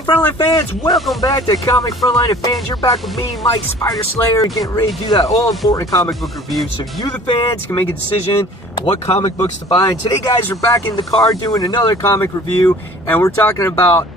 Hey Frontline fans, welcome back to Comic Frontline fans. You're back with me, Mike Spider Slayer, getting ready to do that all-important comic book review so you, the fans, can make a decision what comic books to buy. And today, guys, we're back in the car doing another comic review, and we're talking about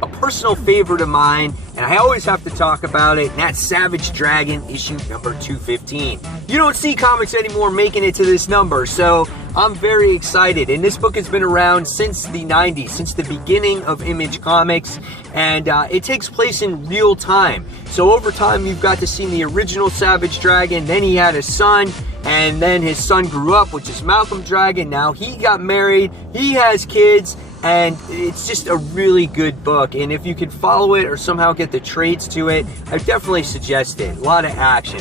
a personal favorite of mine, and I always have to talk about it, and that's Savage Dragon issue number 215. You don't see comics anymore making it to this number, so I'm very excited. And this book has been around since the 90s, since the beginning of Image Comics, and it takes place in real time. So over time, you've got to see the original Savage Dragon, then he had a son, and then his son grew up, which is Malcolm Dragon. Now he got married, he has kids, and it's just a really good book. And if you can follow it or somehow get the trades to it, I definitely suggest it. A lot of action.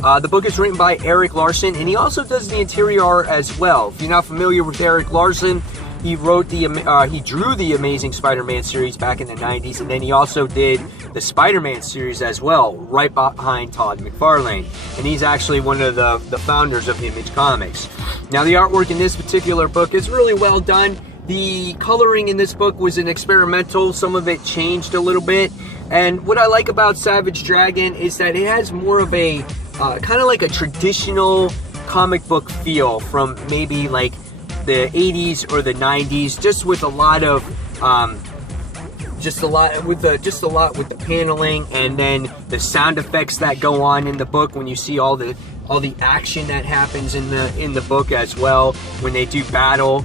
The book is written by Erik Larsen, and he also does the interior art as well. If you're not familiar with Erik Larsen, he drew the Amazing Spider-Man series back in the 90s, and then he also did the Spider-Man series as well, right behind Todd McFarlane. And he's actually one of the founders of Image Comics. Now, the artwork in this particular book is really well done. The coloring in this book was an experimental. Some of it changed a little bit. And what I like about Savage Dragon is that it has more of a kind of like a traditional comic book feel from maybe like the 80s or the 90s, just with a lot of just a lot with the paneling, and then the sound effects that go on in the book when you see all the action that happens in the book as well when they do battle.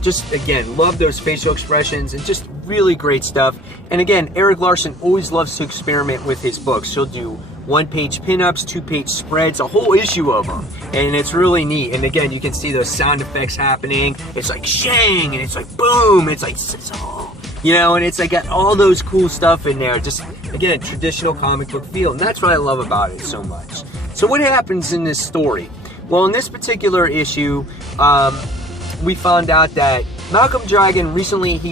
Just again, love those facial expressions and just really great stuff. And again, Erik Larsen always loves to experiment with his books. He'll do one-page pinups, two-page spreads, a whole issue of them, and it's really neat. And again, you can see those sound effects happening. It's like shang, and it's like boom, it's like you know, and it's like got all those cool stuff in there. Just again, traditional comic book feel, and that's what I love about it so much. So what happens in this story? Well, in this particular issue, we found out that Malcolm Dragon recently, he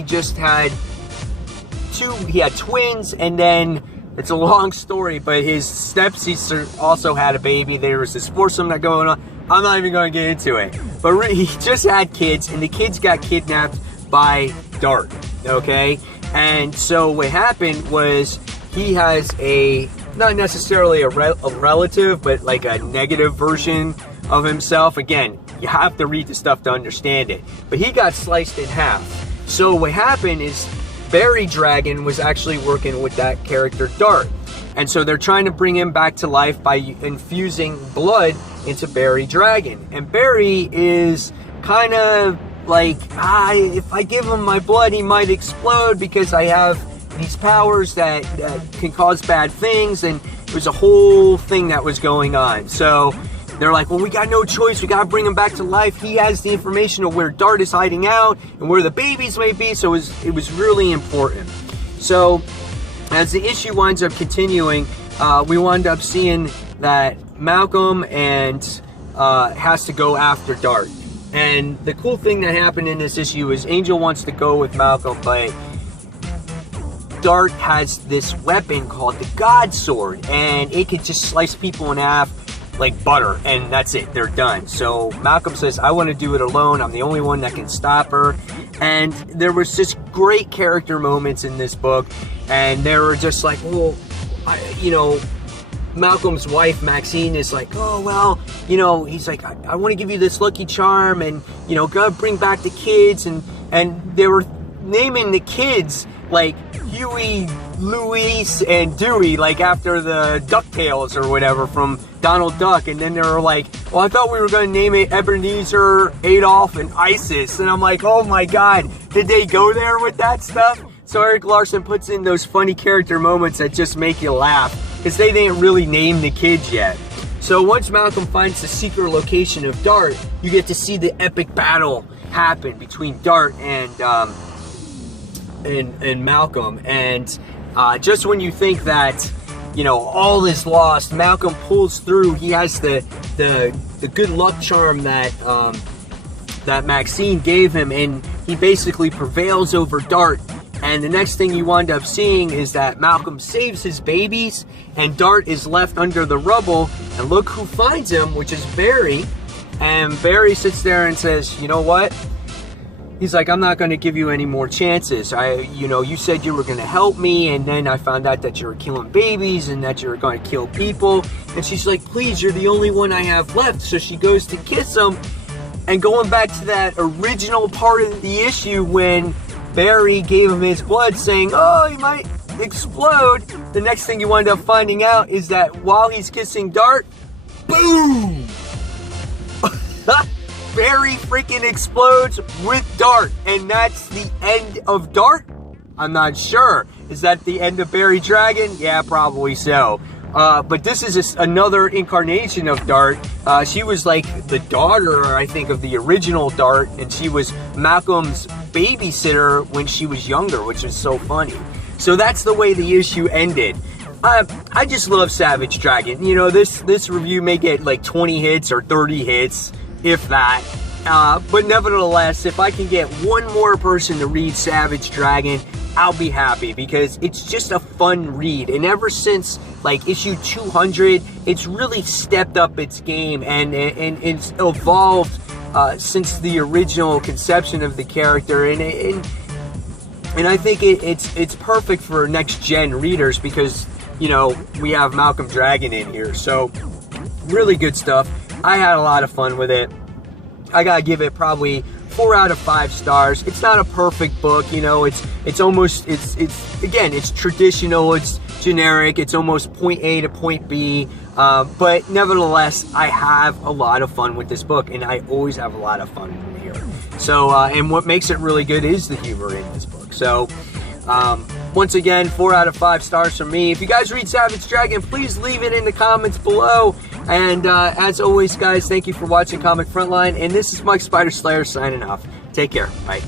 had twins, and then it's a long story, but his stepsister also had a baby. There was this foursome that going on. I'm not even going to get into it. But he just had kids, and the kids got kidnapped by Dart, okay? And so what happened was he has not necessarily a relative, but like a negative version of himself. Again, you have to read the stuff to understand it. But he got sliced in half. So what happened is Barry Dragon was actually working with that character Dart. And so they're trying to bring him back to life by infusing blood into Barry Dragon. And Barry is kind of like, if I give him my blood, he might explode because I have these powers that can cause bad things. And it was a whole thing that was going on. So they're like, well, we got no choice. We got to bring him back to life. He has the information of where Dart is hiding out and where the babies may be. So it was really important. So as the issue winds up continuing, we wind up seeing that Malcolm has to go after Dart. And the cool thing that happened in this issue is Angel wants to go with Malcolm, but Dart has this weapon called the God Sword, and it could just slice people in half like butter, and that's it, they're done. So Malcolm says, I want to do it alone. I'm the only one that can stop her. And there was just great character moments in this book, and they were just like, well, Malcolm's wife Maxine is like, oh well, he's like, I want to give you this lucky charm, and go bring back the kids, and they were naming the kids like Huey, Louise, and Dewey, like after the DuckTales or whatever from Donald Duck. And then they were like, well, I thought we were going to name it Ebenezer, Adolf, and Isis. And I'm like, oh my God, did they go there with that stuff? So Erik Larsen puts in those funny character moments that just make you laugh, because they didn't really name the kids yet. So once Malcolm finds the secret location of Dart, you get to see the epic battle happen between Dart and Malcolm. And just when you think that all is lost, Malcolm pulls through. He has the good luck charm that that Maxine gave him, and he basically prevails over Dart. And the next thing you wind up seeing is that Malcolm saves his babies, and Dart is left under the rubble. And look who finds him, which is Barry. And Barry sits there and says, you know what? he's like, I'm not going to give you any more chances. You said you were going to help me, and then I found out that you were killing babies and that you were going to kill people. And she's like, please, you're the only one I have left. So she goes to kiss him. And going back to that original part of the issue when Barry gave him his blood saying, oh, he might explode, the next thing you wind up finding out is that while he's kissing Dart, boom! Barry freaking explodes with Dart, and that's the end of Dart? I'm not sure. Is that the end of Barry Dragon? Yeah, probably so. But this is another incarnation of Dart. She was like the daughter, I think, of the original Dart, and she was Malcolm's babysitter when she was younger, which is so funny. So that's the way the issue ended. I just love Savage Dragon. You know, this review may get like 20 hits or 30 hits, if that. But nevertheless, if I can get one more person to read Savage Dragon, I'll be happy, because it's just a fun read. And ever since like issue 200, it's really stepped up its game, and it's evolved since the original conception of the character. And I think it's perfect for next gen readers, because you know we have Malcolm Dragon in here. So really good stuff. I had a lot of fun with it. I gotta give it probably 4 out of 5 stars. It's not a perfect book, you know. It's traditional. It's generic. It's almost point A to point B. But nevertheless, I have a lot of fun with this book, and I always have a lot of fun in here. So, and what makes it really good is the humor in this book. So, once again, 4 out of 5 stars from me. If you guys read Savage Dragon, please leave it in the comments below. And as always, guys, thank you for watching Comic Frontline. And this is Mike Spider Slayer signing off. Take care. Bye.